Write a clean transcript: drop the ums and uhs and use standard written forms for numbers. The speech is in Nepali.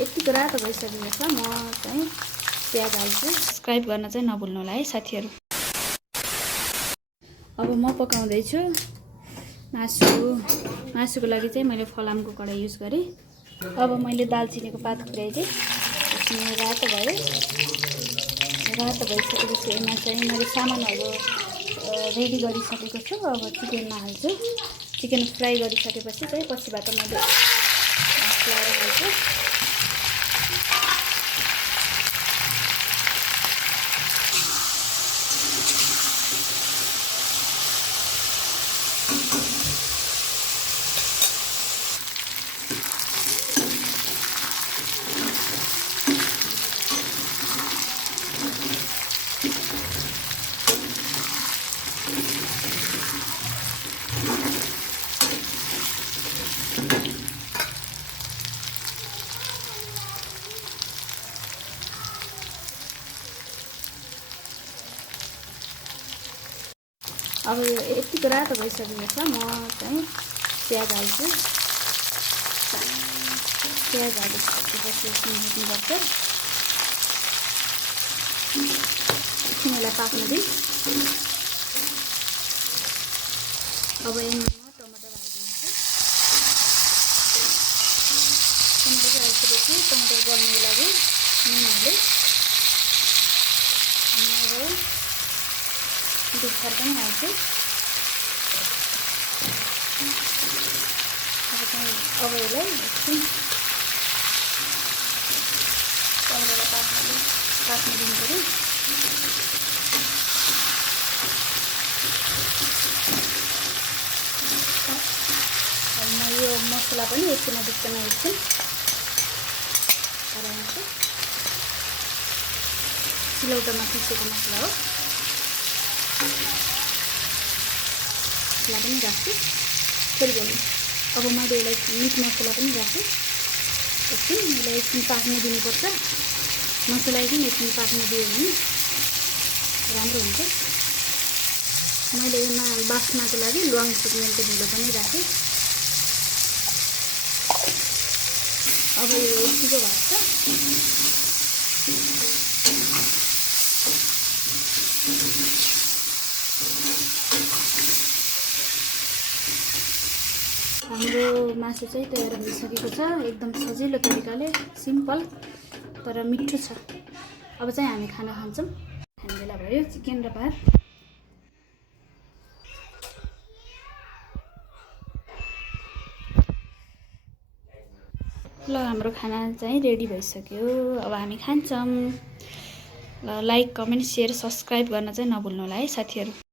यतिको रातो भइसकेको छ। म चाहिँ प्याज हाल्छु। सब्सक्राइब गर्न चाहिँ नभुल्नु होला है साथीहरू। अब म पकाउँदैछु मासुको लागि चाहिँ मैले फलामको कराई युज गरेँ। अब मैले दालचिनीको पात पुर्याइदिएँ। यसमा रातो भयो। रातो भइसकेपछि यसमा चाहिँ मैले सामानहरू रेडी गरिसकेको छु। अब चिकनमा हाल्छु। चिकन फ्राई गरिसकेपछि चाहिँ पछिबाट मैले मसलाहरू हाल्छु। अब यतिको रातो भइसकेको छ। म चाहिँ प्याज हाल्छु। प्याज हालिसकेपछि यसमा भुट्नुपर्छ। एकछिन यसलाई पाक्न दिउँ। अब यसमा म टमाटर हालिदिन्छु। टमाटर हालिसकेपछि टमाटर गल्नुको लागि नुन हाल्दै अब दुधर पनि हाल्छु। अब यसलाई एकछिन टमाटरलाई पाक्न दिनु पऱ्यो। अब म यो मसला पनि एकछिन बिचमा एकछिन हराउँछु। सिलौटोमा पिसेको मसला हो। मसला पनि राख्छु। फेरि गर्नु। अब मैले यसलाई मिट मसला पनि राखेँ। यसलाई एकछिन पाक्न दिनुपर्छ। मसला एकछिन पाक्न दियो भने राम्रो हुन्छ। मैले यसमा बास्नाको लागि ल्वाङ सुक्मेलको धुलो पनि राखेँ। अब यो यतिको भएको छ। हाम्रो मासु चाहिँ तयार भइसकेको छ। एकदम सजिलो तरिकाले, सिम्पल तर मिठो छ। अब चाहिँ हामी खाना खान्छौँ। खाने बेला भयो। चिकन र भात। ल हाम्रो खाना चाहिँ रेडी भइसक्यो। अब हामी खान्छौँ। ल लाइक, कमेन्ट, सेयर, सब्सक्राइब गर्न चाहिँ नभुल्नु होला है साथीहरू।